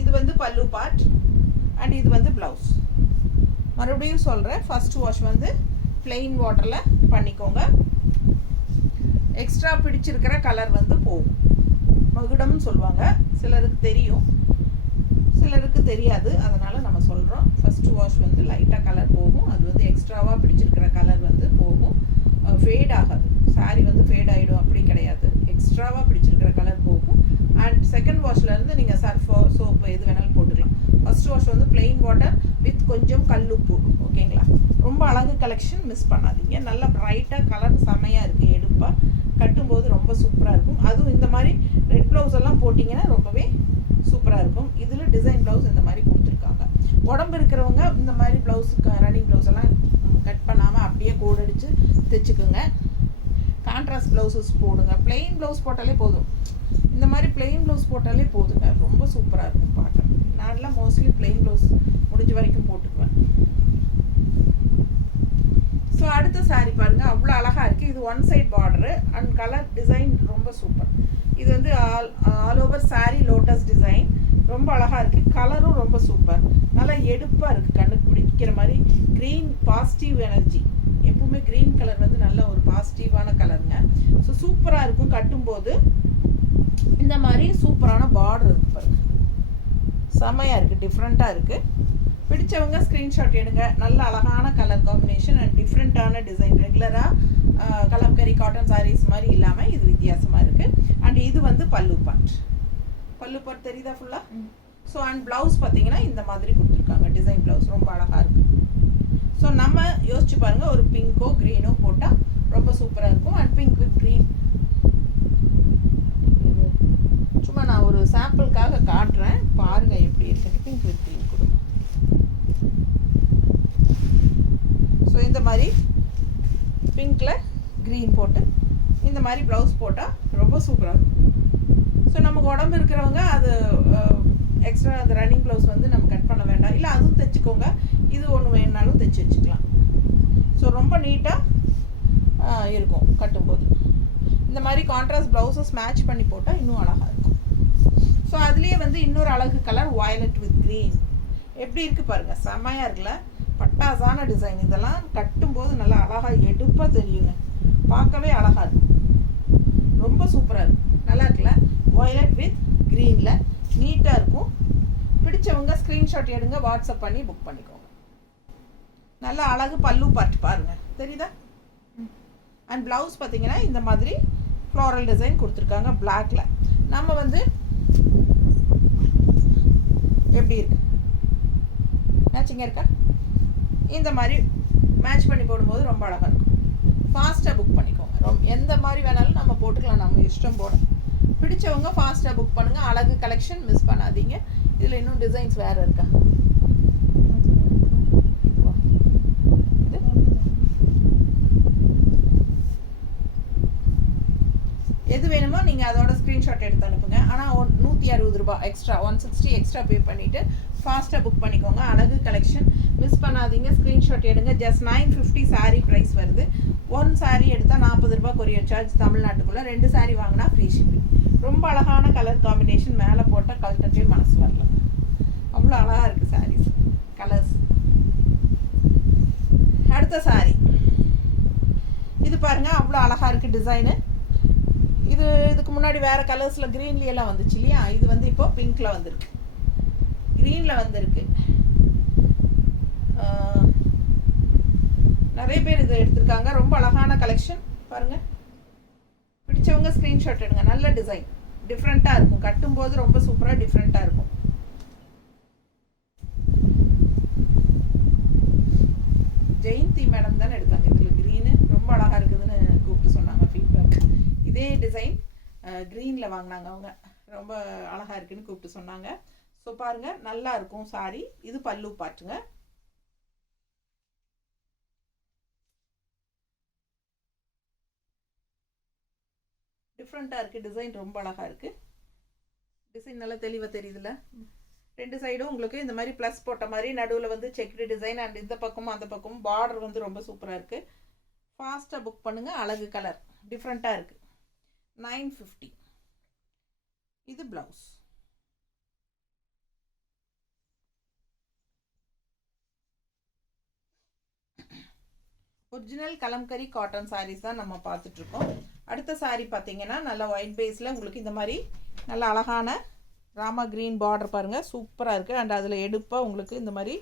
இது வந்து பல்லு பார்ட் அண்ட் இது வந்து ப்ளவுஸ். மறுபடியும் சொல்கிறேன், ஃபர்ஸ்ட் வாஷ் வந்து plain வாட்டரில் பண்ணிக்கோங்க. எக்ஸ்ட்ரா பிடிச்சிருக்கிற கலர் வந்து போகும். மகுடம்னு சொல்லுவாங்க. சிலருக்கு தெரியும், சிலருக்கு தெரியாது. அதனால் நம்ம சொல்கிறோம். ஃபஸ்ட்டு வாஷ் வந்து லைட்டாக கலர் போகும். அது வந்து எக்ஸ்ட்ராவாக பிடிச்சிருக்கிற கலர் வந்து போகும். ஃபேட் ஆகாது. சாரீ வந்து ஃபேட் ஆகிடும் அப்படி கிடையாது. எக்ஸ்ட்ராவாக பிடிச்சிருக்கிற கலர் போகும். அண்ட் செகண்ட் வாஷ்லேருந்து நீங்கள் சர்ஃபோ சோப்பு எது வேணாலும் போட்டுக்கலாம். ஃபஸ்ட் வாஷ் வந்து plain வாட்டர் வித் கொஞ்சம் கல்லுப்பு. ஓகேங்களா? ரொம்ப அழகு கலெக்ஷன், மிஸ் பண்ணாதீங்க. நல்லா ப்ரைட்டாக கலர் செமையாக இருக்குது. எடுப்பாக கட்டும்போது ரொம்ப சூப்பராக இருக்கும். அதுவும் இந்த மாதிரி ரெட் ப்ளவுஸ் எல்லாம் போட்டிங்கன்னா ரொம்பவே சூப்பராக இருக்கும். இதில் டிசைன் ப்ளவுஸ் இந்த மாதிரி கொடுத்துருக்காங்க. உடம்பு இருக்கிறவங்க இந்த மாதிரி ப்ளவுஸ் ரன்னிங் ப்ளவுஸ் எல்லாம் கட் பண்ணாமல் அப்படியே கோட் அடித்து தைச்சிக்கோங்க. கான்ட்ராஸ்ட் ப்ளவுஸஸ் போடுங்க. plain ப்ளவுஸ் போட்டாலே போதும். இந்த மாதிரி plain ப்ளவுஸ் போட்டாலே போதுங்க. ரொம்ப சூப்பராக இருக்கும் பார்க்க. நான்லாம் மோஸ்ட்லி plain ப்ளவுஸ் முடிஞ்ச வரைக்கும் போட்டுக்குவேன். ஸோ அடுத்த சாரீ பாருங்கள், அவ்வளோ அழகாக இருக்குது. இது one side border and colour design ரொம்ப சூப்பர். இது வந்து all over sari lotus design ரொம்ப அழகாக இருக்குது. கலரும் ரொம்ப சூப்பர். நல்லா எடுப்பாக இருக்குது. கண்ணுக்கு பிடிக்கிற மாதிரி க்ரீன் பாசிட்டிவ் எனர்ஜி. எப்பவுமே க்ரீன் கலர் வந்து நல்ல ஒரு பாசிட்டிவான கலருங்க. ஸோ சூப்பராக இருக்கும். கட்டும்போது இந்த மாதிரி சூப்பரான பார்டர் இருக்குது பாருங்கள். செம்மையாக இருக்குது, டிஃப்ரெண்ட்டாக இருக்குது. பிடிச்சவங்க ஸ்க்ரீன்ஷாட் எடுங்க. நல்ல அழகான கலர் காம்பினேஷன் அண்ட் டிஃப்ரெண்ட்டான டிசைன். ரெகுலராக கலம்கரி காட்டன் சாரீஸ் மாதிரி இல்லாமல் இது வித்தியாசமாக இருக்குது. அண்ட் இது வந்து பல்லு பார்ட் தெரியுதா ஃபுல்லாக? ஸோ அண்ட் ப்ளவுஸ் பார்த்தீங்கன்னா இந்த மாதிரி கொடுத்துருக்காங்க. டிசைன் ப்ளவுஸ் ரொம்ப அழகாக இருக்குது. ஸோ நம்ம யோசிச்சு பாருங்கள், ஒரு பிங்கோ க்ரீனோ போட்டால் ரொம்ப சூப்பராக இருக்கும். அண்ட் பிங்க் வித் க்ரீன் சும்மா நான் ஒரு சாம்பிளுக்காக காட்டுறேன், பாருங்கள் எப்படி இருக்குது. பிங்க் வித் க்ரீன் கொடுங்க. ஸோ இந்த மாதிரி பிங்க்கில் க்ரீன் போட்டு இந்த மாதிரி ப்ளவுஸ் போட்டால் ரொம்ப சூப்பராக இருக்கும். ஸோ நமக்கு உடம்பு இருக்கிறவங்க அது எக்ஸ்ட்ரா அந்த ரன்னிங் ப்ளவுஸ் வந்து நம்ம கட் பண்ண வேண்டாம், இல்லை அதுவும் தைச்சிக்கோங்க. இது ஒன்று வேணுனாலும் தைச்சி வச்சுக்கலாம். ஸோ ரொம்ப நீட்டாக இருக்கும் கட்டும்போது. இந்த மாதிரி கான்ட்ராஸ்ட் ப்ளவுஸஸ் மேட்ச் பண்ணி போட்டால் இன்னும் அழகாக இருக்கும். ஸோ அதுலேயே வந்து இன்னொரு அழகு கலர் வயலட் வித் க்ரீன் எப்படி இருக்குது பாருங்கள், செம்மையாக இருக்குல்ல. பட்டாசான டிசைன். இதெல்லாம் கட்டும்போது நல்லா அழகாக எடுப்பாக தெரியுங்க, பார்க்கவே அழகாக இருக்கும். ரொம்ப சூப்பராக இருக்கும், நல்லா இருக்குல்ல. வயலட் வித் க்ரீனில் நீட்டாக இருக்கும். பிடிச்சவங்க ஸ்க்ரீன்ஷாட் எடுங்க, வாட்ஸ்அப் பண்ணி புக் பண்ணிக்கோங்க. நல்லா அழகு பல்லு பார்ட் பாருங்கள், தெரியுதா? அண்ட் ப்ளவுஸ் பார்த்தீங்கன்னா இந்த மாதிரி ஃப்ளோரல் டிசைன் கொடுத்துருக்காங்க பிளாக்ல. நம்ம வந்து எப்படி இருக்கு, மேட்சிங்காக இருக்கா? இந்த மாதிரி மேட்ச் பண்ணி போடும்போது ரொம்ப அழகாக இருக்கும். ஃபாஸ்ட்டாக புக் பண்ணிக்கோங்க. எந்த மாதிரி வேணாலும் நம்ம போட்டுக்கலாம், நம்ம இஷ்டம் போட. பிடிச்சவங்க ஃபாஸ்ட்டாக புக் பண்ணுங்கள். அழகு கலெக்ஷன் மிஸ் பண்ணாதீங்க. இதில் இன்னும் டிசைன்ஸ் வேறு இருக்கா? எது வேணுமோ நீங்கள் அதோட ஸ்க்ரீன்ஷாட் எடுத்து அனுப்புங்க. ஆனால் 160 ரூபா எக்ஸ்ட்ரா, 160 எக்ஸ்ட்ரா பே பண்ணிவிட்டு ஃபாஸ்ட்டாக புக் பண்ணிக்கோங்க. அழகு கலெக்ஷன் மிஸ் பண்ணாதீங்க. ஸ்க்ரீன்ஷாட் எடுங்க. ஜஸ்ட் 950 சாரீ ப்ரைஸ் வருது. 1 சாரீ எடுத்தால் 40 ரூபா கொரியர் சார்ஜ் தமிழ்நாட்டுக்குள்ளே. 2 சாரீ வாங்கினா ஃப்ரீ ஷிப்பிங். ரொம்ப அழகான கலர் காம்பினேஷன். மேலே போட்டால் கழட்டவே மனசு வரல, அவ்வளோ அழகாக இருக்குது சாரீஸ் கலர்ஸ். அடுத்த சாரீ இது பாருங்கள், அவ்வளோ அழகாக இருக்குது டிசைனு. இதுக்கு முன்னாடி வேறு கலர்ஸில் க்ரீன்லேயெல்லாம் வந்துச்சு இல்லையா? இது வந்து இப்போ பிங்க்கில் வந்திருக்கு, க்ரீனில் வந்திருக்கு. நிறைய பேர் இது எடுத்திருக்காங்க. ரொம்ப அழகான கலெக்ஷன் பாருங்கள். பிடிச்சவங்க ஸ்க்ரீன்ஷாட் எடுங்க. நல்ல டிசைன், டிஃப்ரெண்ட்டாக இருக்கும். கட்டும்போது ரொம்ப சூப்பராக டிஃப்ரெண்ட்டாக இருக்கும். ஜெயந்தி மேடம் தானே எடுத்தாங்க. இதில் க்ரீனு ரொம்ப அழகாக இருக்குதுன்னு கூப்பிட்டு சொன்னாங்க ஃபீட்பேக். இதே டிசைன் க்ரீனில் வாங்கினாங்க அவங்க, ரொம்ப அழகாக இருக்குதுன்னு கூப்பிட்டு சொன்னாங்க. ஸோ பாருங்கள், நல்லா இருக்கும் சாரி. இது பல்லு பாட்டுங்க. டிஃப்ரெண்ட்டாக இருக்குது டிசைன், ரொம்ப அழகாக இருக்குது டிசைன். நல்லா தெளிவாக தெரியுதுல்ல? 2 சைடும் உங்களுக்கு இந்த மாதிரி ப்ளஸ் போட்ட மாதிரி நடுவில் வந்து செக்டு டிசைன். அண்ட் இந்த பக்கமும் அந்த பக்கமும் பார்டர் வந்து ரொம்ப சூப்பராக இருக்குது. ஃபாஸ்ட்டாக புக் பண்ணுங்கள். அழகு கலர், டிஃப்ரெண்ட்டாக இருக்குது. 950. இது blouse. Original Kalamkari cotton saris தான் நம்ம பார்த்துட்ருக்கோம். அடுத்த சாரீ பார்த்தீங்கன்னா நல்லா ஒயிட் பேஸில் உங்களுக்கு இந்த மாதிரி நல்ல அழகான ராமா க்ரீன் பார்டர் பாருங்கள், சூப்பராக இருக்குது. அண்ட் அதில் எடுப்பாக உங்களுக்கு இந்த மாதிரி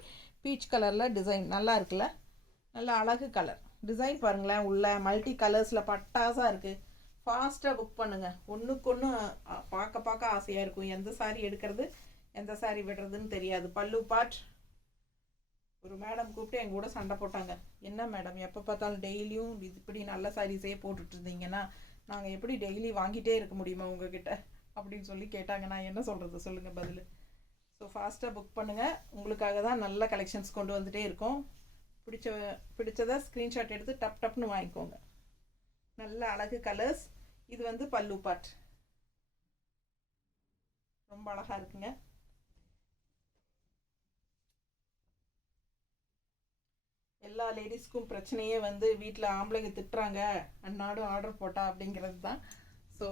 பீச் கலரில் டிசைன் நல்லா இருக்குல்ல? நல்ல அழகு கலர் டிசைன் பாருங்களேன். உள்ள மல்டி கலர்ஸில் பட்டாசாக இருக்குது. ஃபாஸ்ட்டாக புக் பண்ணுங்கள். ஒன்றுக்கு ஒன்று பார்க்க ஆசையாக இருக்கும். எந்த சாரீ எடுக்கிறது எந்த சாரீ விடுறதுன்னு தெரியாது. பல்லு பார்ட். ஒரு மேடம் கூப்பிட்டு எங்கள் கூட சண்டை போட்டாங்க. என்ன மேடம் எப்போ பார்த்தாலும் டெய்லியும் இப்படி நல்ல சாரீஸே போட்டுட்டு இருந்தீங்கன்னா நாங்கள் எப்படி டெய்லி வாங்கிட்டே இருக்க முடியுமா உங்ககிட்ட அப்படின்னு சொல்லி கேட்டாங்க. நான் என்ன சொல்கிறது சொல்லுங்கள் பதில். ஸோ ஃபாஸ்ட்டாக புக் பண்ணுங்கள். உங்களுக்காக தான் நல்ல கலெக்ஷன்ஸ் கொண்டு வந்துகிட்டே இருக்கோம். பிடிச்சதை ஸ்க்ரீன்ஷாட் எடுத்து டப்னு வாங்கிக்கோங்க. நல்ல அழகு கலர்ஸ். இது வந்து பல்லு பார்ட், ரொம்ப அழகாக இருக்குங்க. எல்லா லேடிஸ்க்கும் பிரச்சனையே வந்து வீட்டில் ஆம்பளைங்க திட்டுறாங்க, அன்னாடும் ஆர்டர் போட்டா அப்படிங்கிறது தான். ஸோ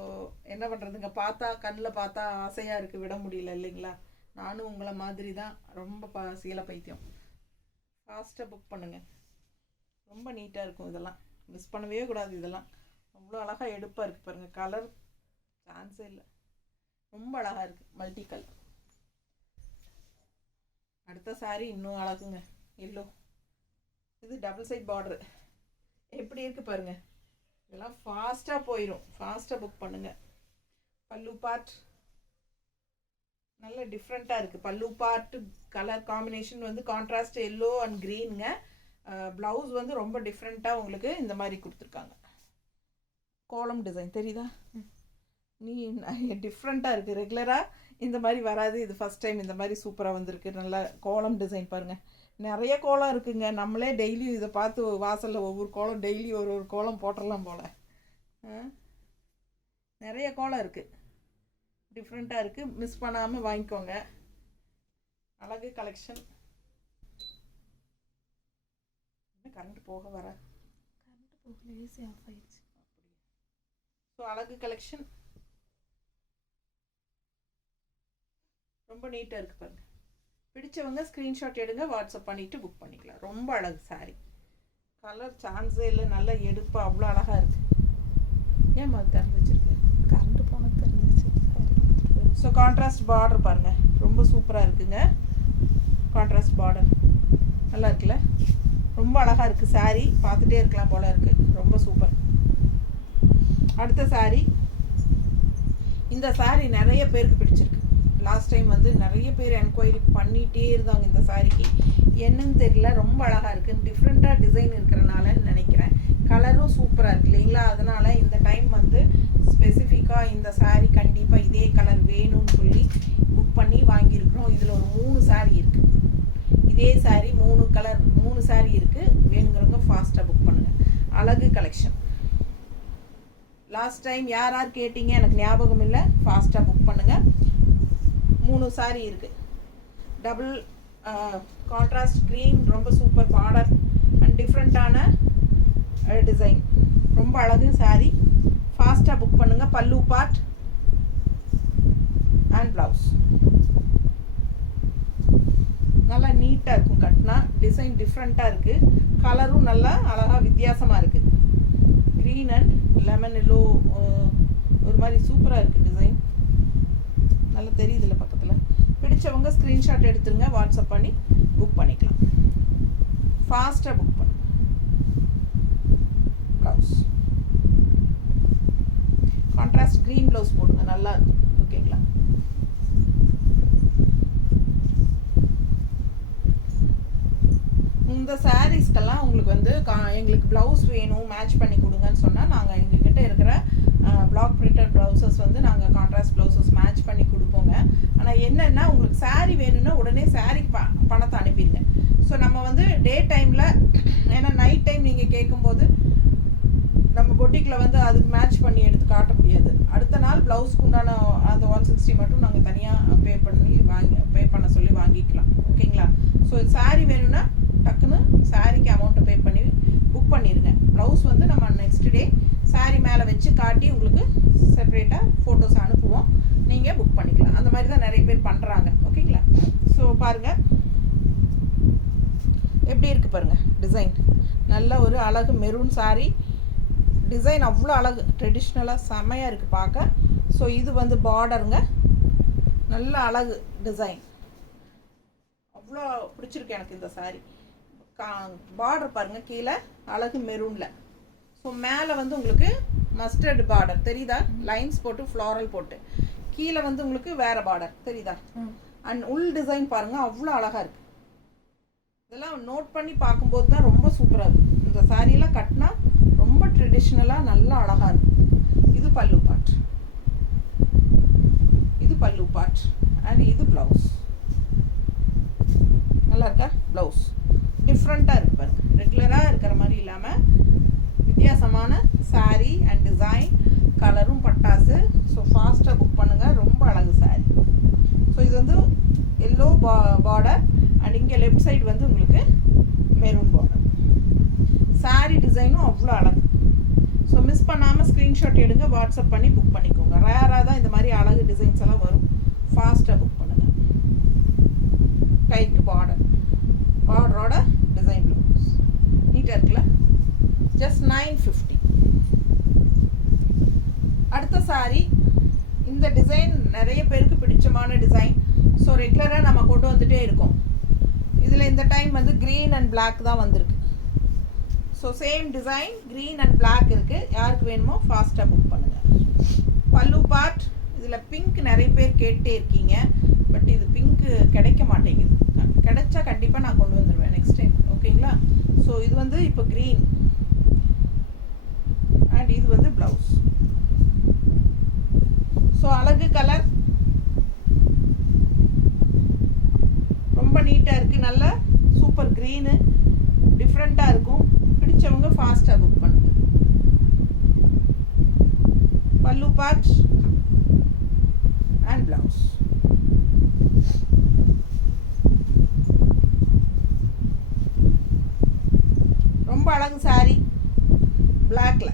என்ன பண்ணுறதுங்க, பார்த்தா கண்ணில் பார்த்தா ஆசையாக இருக்குது, விட முடியல இல்லைங்களா? நானும் உங்களை மாதிரி தான், ரொம்ப சீலை பைத்தியம். ஃபாஸ்ட்டாக புக் பண்ணுங்கள். ரொம்ப நீட்டாக இருக்கும். இதெல்லாம் மிஸ் பண்ணவே கூடாது. இதெல்லாம் அவ்வளோ அழகாக எடுப்பாக இருக்குது பாருங்கள். கலர் சான்ஸே இல்லை, ரொம்ப அழகாக இருக்குது. Multi colour. அடுத்த சாரி இன்னும் அழகுங்க, எல்லோ. இது டபுள் சைட் பார்டர் எப்படி இருக்குது பாருங்கள். இதெல்லாம் ஃபாஸ்ட்டாக போயிடும், ஃபாஸ்ட்டாக புக் பண்ணுங்கள். பல்லு பார்ட் நல்ல டிஃப்ரெண்ட்டாக இருக்குது. பல்லு பார்ட் கலர் காம்பினேஷன் வந்து கான்ட்ராஸ்ட் எல்லோ அண்ட் க்ரீனுங்க. ப்ளவுஸ் வந்து ரொம்ப டிஃப்ரெண்ட்டாக உங்களுக்கு இந்த மாதிரி கொடுத்துருக்காங்க. கோலம் டிசைன் தெரியுதா? நீ டிஃப்ரெண்ட்டாக இருக்குது, ரெகுலராக இந்த மாதிரி வராது. இது ஃபஸ்ட் டைம் இந்த மாதிரி சூப்பராக வந்திருக்கு. நல்லா கோலம் டிசைன் பாருங்கள். நிறைய கோலம் இருக்குங்க. நம்மளே டெய்லி இதை பார்த்து வாசலில் ஒவ்வொரு கோலம் டெய்லி ஒரு கோலம் போட்டுடலாம் போல். நிறைய கோலம் இருக்குது, டிஃப்ரெண்ட்டாக இருக்குது. மிஸ் பண்ணாமல் வாங்கிக்கோங்க. அழகு கலெக்ஷன். கரண்ட் போக வர ஏசி ஆஃப் ஆயிடுச்சு. ஸோ அழகு கலெக்ஷன் ரொம்ப நீட்டாக இருக்குது பாருங்கள். பிடிச்சவங்க ஸ்க்ரீன்ஷாட் எடுங்க, வாட்ஸ்அப் பண்ணிவிட்டு புக் பண்ணிக்கலாம். ரொம்ப அழகு சாரி. கலர் சான்ஸே இல்லை, நல்லா எடுப்பு, அவ்வளோ அழகாக இருக்குது. ஏன் அது திறந்து வச்சுருக்கு? கரண்ட் போன தெரிஞ்சிச்சு. ஸோ கான்ட்ராஸ்ட் பார்டர் பாருங்கள், ரொம்ப சூப்பராக இருக்குங்க. கான்ட்ராஸ்ட் பார்டர் நல்லா இருக்குல்ல, ரொம்ப அழகாக இருக்குது. சாரி பார்த்துட்டே இருக்கலாம் போல் இருக்குது, ரொம்ப சூப்பர். அடுத்த சாரி. இந்த சாரி நிறைய பேருக்கு பிடிச்சிருக்கு. லாஸ்ட் டைம் வந்து நிறைய பேர் என்கொயரி பண்ணிகிட்டே இருந்தாங்க இந்த சாரிக்கு. என்னன்னு தெரியல, ரொம்ப அழகாக இருக்குது. டிஃப்ரெண்ட்டாக டிசைன் இருக்கிறனாலன்னு நினைக்கிறேன். கலரும் சூப்பராக இருக்குது இல்லைங்களா? அதனால் இந்த டைம் வந்து ஸ்பெசிஃபிக்காக இந்த சாரி கண்டிப்பாக இதே கலர் வேணும்னு சொல்லி புக் பண்ணி வாங்கியிருக்கிறோம். இதில் ஒரு 3 சாரி இருக்குது. இதே சாரி 3 சாரி இருக்குது. வேணுங்கிறவங்க ஃபாஸ்ட்டாக புக் பண்ணுங்கள். அழகு கலெக்ஷன். லாஸ்ட் டைம் யார் யார் கேட்டீங்க எனக்கு ஞாபகம் இல்லை. ஃபாஸ்ட்டாக புக் பண்ணுங்கள். 3 சாரி இருக்குது. டபுள் கான்ட்ராஸ்ட் க்ரீன், ரொம்ப சூப்பர் பார்டர் அண்ட் டிஃப்ரெண்ட்டான டிசைன். ரொம்ப அழகு சாரி. ஃபாஸ்ட்டாக புக் பண்ணுங்கள். பல்லு பார்ட் அண்ட் ப்ளவுஸ் நல்லா நீட்டாக இருக்கும். கட்டினா டிசைன் டிஃப்ரெண்ட்டாக இருக்குது. கலரும் நல்லா அழகாக வித்தியாசமாக இருக்குது. க்ரீன் அண்ட் லெமன் எல்லோ ஒரு மாதிரி சூப்பராக இருக்குது டிசைன். நல்லா தெரியுதுல்ல பக்கத்தில். பிடிச்சவங்க ஸ்க்ரீன்ஷாட் எடுத்துருங்க, வாட்ஸ்அப் பண்ணி புக் பண்ணிக்கலாம். ஃபாஸ்ட்டாக புக் பண்ணு. ப்ளவுஸ் கான்ட்ராஸ்ட் க்ரீன் ப்ளவுஸ் போடுங்க, நல்லா இருக்கும். ஓகேங்களா? இந்த சாரீஸ்க்கெல்லாம் உங்களுக்கு வந்து எங்களுக்கு ப்ளவுஸ் வேணும், மேட்ச் பண்ணி கொடுங்கன்னு சொன்னால் நாங்கள் எங்ககிட்ட இருக்கிற பிளாக் பிரிண்டட் ப்ளவுசஸ் வந்து நாங்கள் கான்ட்ராஸ்ட் ப்ளவுசஸ் மேட்ச் பண்ணி கொடுப்போங்க. ஆனால் என்னென்னா உங்களுக்கு சாரீ வேணும்னா உடனே சாரீ பணத்தை அனுப்பிடுங்க. ஸோ நம்ம வந்து டே டைமில், ஏன்னா நைட் டைம் நீங்கள் கேட்கும்போது நம்ம பொட்டிக்கில் வந்து அதுக்கு மேட்ச் பண்ணி எடுத்து காட்ட முடியாது. அடுத்த நாள் ப்ளவுஸ்க்கு உண்டான அந்த 160 மட்டும் நாங்கள் தனியாக பே பண்ண சொல்லி வாங்கிக்கலாம். ஓகேங்களா? ஸோ சாரீ வேணும்னா டக்குன்னு சாரீக்கு அமௌண்ட்டை பே பண்ணி புக் பண்ணிடுங்க. ப்ளவுஸ் வந்து நம்ம நெக்ஸ்ட் டே சாரீ மேலே வச்சு காட்டி உங்களுக்கு செப்பரேட்டாக ஃபோட்டோஸ் அனுப்புவோம், நீங்கள் புக் பண்ணிக்கலாம். அந்த மாதிரி தான் நிறைய பேர் பண்ணுறாங்க. ஓகேங்களா? ஸோ பாருங்கள் எப்படி இருக்குது பாருங்கள். டிசைன் நல்ல ஒரு அழகு மெரூன் சாரீ. டிசைன் அவ்வளோ அழகு, ட்ரெடிஷ்னலாக செம்மையாக இருக்குது பார்க்க. ஸோ இது வந்து பார்டருங்க, நல்ல அழகு டிசைன். அவ்வளோ பிடிச்சிருக்கு எனக்கு இந்த சாரீ. பார்டர் பாருங்கள், கீழே அழகு மெரூனில். ஸோ மேலே வந்து உங்களுக்கு மஸ்டர்டு பார்டர் தெரியுதா? லைன்ஸ் போட்டு ஃப்ளாரல் போட்டு, கீழே வந்து உங்களுக்கு வேறு பார்டர் தெரியுதா? அண்ட் உள் டிசைன் பாருங்கள், அவ்வளோ அழகாக இருக்குது. இதெல்லாம் நோட் பண்ணி பார்க்கும்போது தான் ரொம்ப சூப்பராக இருக்குது. இந்த சாரியெல்லாம் கட்டினா ரொம்ப ட்ரெடிஷ்னலாக நல்லா அழகாக இருக்கும். இது பல்லு பார்ட், இது பல்லு பார்ட் அண்ட் இது ப்ளவுஸ். நல்லா இருக்கா? ப்ளவுஸ் டிஃப்ரெண்ட்டாக இருக்குது பாருங்கள். ரெகுலராக இருக்கிற மாதிரி இல்லாமல் வித்தியாசமான சாரீ அண்ட் டிசைன், கலரும் பட்டாசு. ஸோ ஃபாஸ்ட்டாக புக் பண்ணுங்கள். ரொம்ப அழகு சாரீ. ஸோ இது வந்து எல்லோ பார்டர் அண்ட் இங்கே லெஃப்ட் சைடு வந்து உங்களுக்கு மெரூன் பார்டர். சாரீ டிசைனும் அவ்வளோ அழகு. ஸோ மிஸ் பண்ணாமல் ஸ்க்ரீன்ஷாட் எடுங்க, வாட்ஸ்அப் பண்ணி புக் பண்ணிக்கோங்க. ரேராக தான் இந்த மாதிரி அழகு டிசைன்ஸ் எல்லாம் வரும். ஃபாஸ்ட்டாக புக் பண்ணுங்கள். கைக்கு பார்டரோட டிசைன் ப்ளவுஸ் நீட்டாக இருக்குல்ல? ஜஸ்ட் 950. அடுத்த சாரி. இந்த டிசைன் நிறைய பேருக்கு பிடிச்சமான டிசைன். ஸோ ரெகுலராக நம்ம கொண்டு வந்துகிட்டே இருக்கோம். இதில் இந்த டைம் வந்து க்ரீன் அண்ட் பிளாக் தான் வந்திருக்கு. So same design green and black இருக்குது. யாருக்கு வேணுமோ ஃபாஸ்ட்டாக புக் பண்ணுங்கள். பல்லு பார்ட் இதில் பிங்க் நிறைய பேர் கேட்டே இருக்கீங்க. பட் இது பிங்க்கு கிடைக்க மாட்டேங்குது. கிடைச்சா கண்டிப்பாக நான் கொண்டு வந்துடுவேன் நெக்ஸ்ட் டைம். ஓகேங்களா? ஸோ இது வந்து இப்போ க்ரீன் அண்ட் இது வந்து ப்ளவுஸ். ஸோ அழகு கலர் ரொம்ப நீட்டாக இருக்குது. நல்ல சூப்பர் க்ரீனு டிஃப்ரெண்ட்டாக இருக்கும். பிடிச்சவங்க ஃபாஸ்ட்டாக புக் பண்ணுங்க. பல்லு பார்ட் அண்ட் ப்ளவுஸ். ரொம்ப அழகு சாரி. பிளாக்ல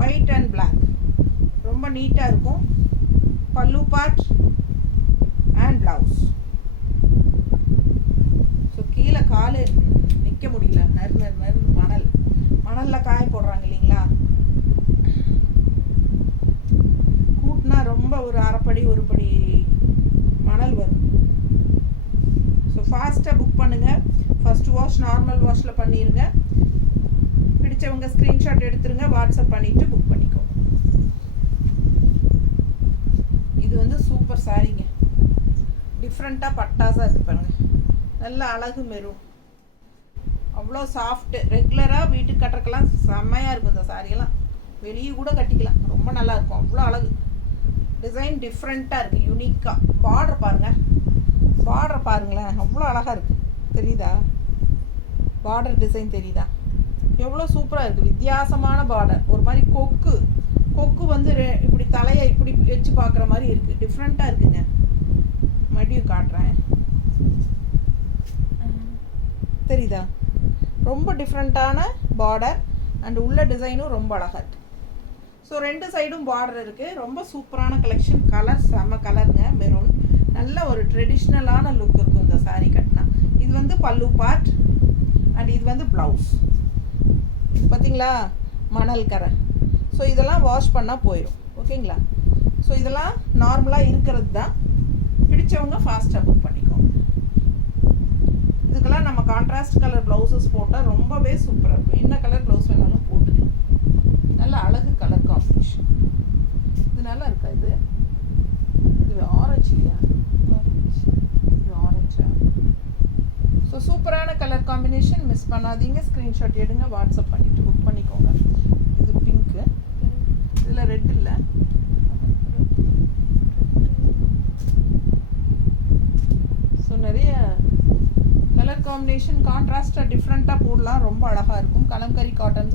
ஒயிட் அண்ட் பிளாக் ரொம்ப நீட்டாக இருக்கும். பல்லு பார்ட் அண்ட் ப்ளவுஸ். ஸோ கீழே காலு நிற்க முடியல. நறு மணலில் காய போடுறாங்க இல்லைங்களா? கூட்டினா ரொம்ப ஒரு அரைப்படி ஒரு படி மணல் வரும். ஸோ ஃபாஸ்ட்டாக புக் பண்ணுங்கள். ஃபஸ்ட் வாஷ் நார்மல் வாஷில் பண்ணிடுங்க. பிடிச்சவங்க ஸ்க்ரீன்ஷாட் எடுத்துருங்க. வாட்ஸ்அப் பண்ணிவிட்டு புக் பண்ணிக்கோங்க. இது வந்து சூப்பர் சாரீங்க. டிஃப்ரெண்ட்டாக பட்டாஸாக இருக்குது பாருங்கள். நல்ல அழகு மெரூன். அவ்வளோ சாஃப்ட்டு. ரெகுலராக வீட்டுக்கு கட்டுறக்கெல்லாம் செம்மையாக இருக்கும். இந்த சாரியெல்லாம் வெளியே கூட கட்டிக்கலாம். ரொம்ப நல்லாயிருக்கும். அவ்வளோ அழகு. டிசைன் டிஃப்ரெண்ட்டாக இருக்குது. யூனிக்காக. பார்டர் பாருங்கள். பார்டர் பாருங்களேன். அவ்வளோ அழகாக இருக்குது. தெரியுதா? பார்டர் டிசைன் தெரியுதா? எவ்வளோ சூப்பராக இருக்குது. வித்தியாசமான பார்டர். ஒரு மாதிரி கொக்கு வந்து இப்படி தலையை இப்படி வச்சு பார்க்குற மாதிரி இருக்குது. டிஃப்ரெண்ட்டாக இருக்குங்க. மறுபடியும் காட்டுறேன். தெரியுதா? ரொம்ப டிஃப்ரெண்ட்டான பார்டர் அண்ட் உள்ள டிசைனும் ரொம்ப அழகாக இருக்குது. ஸோ ரெண்டு சைடும் பார்டர் இருக்குது. ரொம்ப சூப்பரான கலெக்ஷன். கலர் செம்ம கலருங்க. மெரூன். நல்ல ஒரு ட்ரெடிஷ்னலான லுக் இருக்கும் இந்த சாரீ கட்டினா. இது வந்து பல்லு பார்ட் அண்ட் இது வந்து ப்ளவுஸ். பார்த்தீங்களா? மணல் கரை. ஸோ இதெல்லாம் வாஷ் பண்ணால் போயிடும். ஓகேங்களா? ஸோ இதெல்லாம் நார்மலாக இருக்கிறது தான். பிடிச்சவங்க ஃபாஸ்ட்டாக புக் பண்ணிக்கோங்க. இதுக்கெல்லாம் நம்ம கான்ட்ராஸ்ட் கலர் ப்ளவுசஸ் போட்டால் ரொம்பவே சூப்பராக இருக்கும். என்ன கலர் ப்ளவுஸ் வேணாலும் போட்டுக்கலாம். நல்ல அழகு கலர் காம்பினேஷன். இது நல்லா இருக்கா? இது ஆரஞ்சு இல்லையா? இது ஆரஞ்சா? ஸோ சூப்பரான கலர் காம்பினேஷன். மிஸ் பண்ணாதீங்க. ஸ்க்ரீன்ஷாட் எடுங்க. வாட்ஸ்அப் பண்ணிவிட்டு புக் பண்ணிக்கோங்க. இது பிங்க்கு. இதில் ரெட் இல்லை. ஸோ நிறைய கலர் காம்பினேஷன் கான்ட்ராஸ்டாக டிஃப்ரெண்ட்டாக போடலாம். ரொம்ப அழகாக இருக்கும். கலம்கரி காட்டன்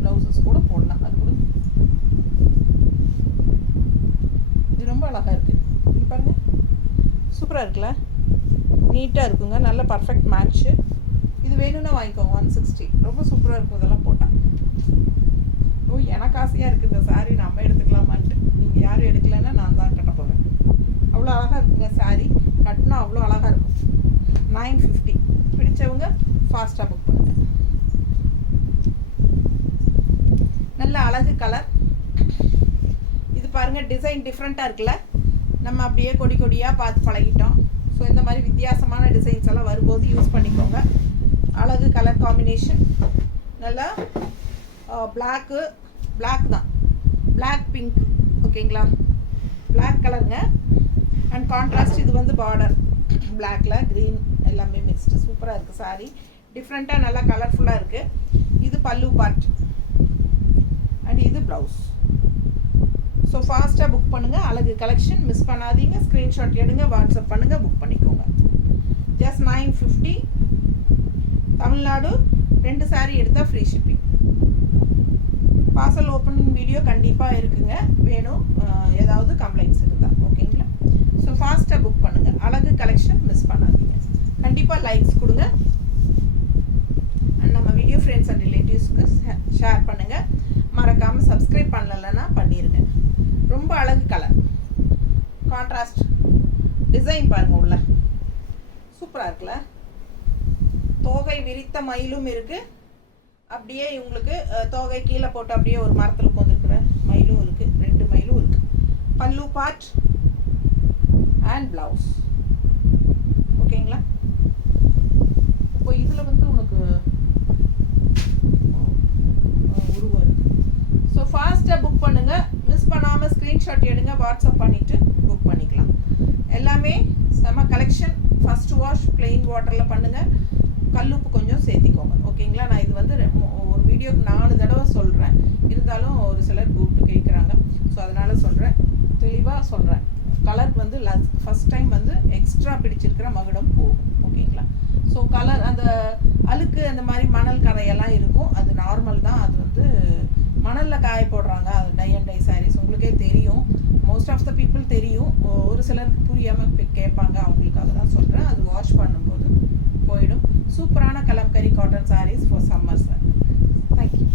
ப்ளவுசஸ் கூட போடலாம். அது கூட இது ரொம்ப அழகாக இருக்குது. இது பாருங்கள். சூப்பராக இருக்குல்ல? நீட்டாக இருக்குங்க. நல்ல பர்ஃபெக்ட் மேட்ச்சு. இது வேணும்னா வாங்கிக்கோங்க. 160. ரொம்ப சூப்பராக இருக்கும் இதெல்லாம் போட்டால். எனக்கு ஆசையாக இருக்குது இந்த சாரீ நம்ம எடுத்துக்கலாமான்ட்டு. நீங்கள் யாரும் எடுக்கலைன்னா நான் தான் கட்ட போகிறேன். அவ்வளோ அழகாக இருக்குங்க சாரீ. கட்டினா அவ்வளோ அழகாக இருக்கும். 950. பிடிச்சவங்க ஃபாஸ்ட்டாக புக் பண்ணுங்கள். நல்ல அழகு கலர். இது பாருங்கள். டிசைன் டிஃப்ரெண்ட்டாக இருக்குல்ல? நம்ம அப்படியே கொடி கொடியாக பார்த்து பழகிட்டோம். ஸோ இந்த மாதிரி வித்தியாசமான டிசைன்ஸ் எல்லாம் வரும்போது யூஸ் பண்ணிக்கோங்க. அழகு கலர் காம்பினேஷன். நல்லா பிளாக் தான். Black pink. ஓகேங்களா? பிளாக் கலருங்க. அண்ட் கான்ட்ராஸ்ட் இது வந்து பார்டர் பிளாக்ல க்ரீன் எல்லாமே மிக்ஸ்டு. சூப்பராக இருக்குது சாரீ. டிஃப்ரெண்ட்டாக நல்லா கலர்ஃபுல்லாக இருக்குது. இது பல்லு பார்ட் அண்ட் இது ப்ளவுஸ். ஸோ ஃபாஸ்ட்டாக புக் பண்ணுங்கள். அழகு கலெக்ஷன். மிஸ் பண்ணாதீங்க. ஸ்க்ரீன்ஷாட் எடுங்க. வாட்ஸ்அப் பண்ணுங்கள். புக் பண்ணிக்கோங்க. ஜஸ்ட் 950. தமிழ்நாடு. 2 சாரீ எடுத்தால் free shipping. Parcel opening video கண்டிப்பாக இருக்குங்க. வேணும் ஏதாவது கம்ப்ளைண்ட்ஸ் இருந்தால். ஓகேங்களா? ஸோ ஃபாஸ்ட்டாக புக் பண்ணுங்கள். அழகு கலெக்ஷன். மிஸ் பண்ணாதீங்க. கண்டிப்பாக லைக்ஸ் கொடுங்க. அண்ட் நம்ம வீடியோ ஃப்ரெண்ட்ஸ் அண்ட் ரிலேட்டிவ்ஸ்க்கு ஷேர் பண்ணுங்கள். மறக்காமல் சப்ஸ்கிரைப் பண்ணலைன்னா பண்ணிடுங்க. ரொம்ப அழகு கலர். கான்ட்ராஸ்ட் டிசைன் பாருங்கள். உள்ள சூப்பராக இருக்குல்ல? தோகை விரித்த மயிலும் இருக்குது. அப்படியே உங்களுக்கு தோகை கீழே போட்டு அப்படியே ஒரு மரத்தில் உட்காந்துருக்குற மயிலும் இருக்குது. 2 மயிலும் இருக்குது. பல்லு பார்ட் அண்ட் ப்ளவுஸ். ஓகே. ஓகேங்களா? இப்போ இதில் வந்து உனக்கு உருவம் இருக்கு. ஸோ ஃபாஸ்ட்டாக புக் பண்ணுங்கள். மிஸ் பண்ணாமல் ஸ்க்ரீன்ஷாட் எடுங்க, வாட்ஸ்அப் பண்ணிவிட்டு புக் பண்ணிக்கலாம். எல்லாமே செம கலெக்ஷன். ஃபஸ்ட்டு வாஷ் ப்ளெயின் வாட்டரில் பண்ணுங்கள். கல்லுப்பு கொஞ்சம் சேர்த்திக்கோங்க. ஓகேங்களா? நான் இது வந்து ஒரு வீடியோக்கு 4 தடவை சொல்கிறேன். இருந்தாலும் ஒரு சிலர் கூப்பிட்டு கேட்குறாங்க. ஸோ அதனால் சொல்கிறேன், தெளிவாக சொல்கிறேன். கலர் வந்து ஃபஸ்ட் டைம் வந்து எக்ஸ்ட்ரா பிடிச்சிருக்கிற மகுடம் போகும். ஓகேங்களா? ஸோ கலர் அந்த அழுக்கு அந்த மாதிரி மணல் கரையெல்லாம் இருக்கும். அது நார்மல் தான். அது வந்து மணலில் காய போடுறாங்க. அது டை அண்ட் டை சாரீஸ் உங்களுக்கே தெரியும். மோஸ்ட் ஆஃப் த பீப்புள் தெரியும். ஒரு சிலருக்கு புரியாமல் கேட்பாங்க. அவங்களுக்காக தான் சொல்கிறேன். அது வாஷ் பண்ணும்போது போயிடும். சூப்பரான Kalamkari cotton saris for summer sir. Thank you.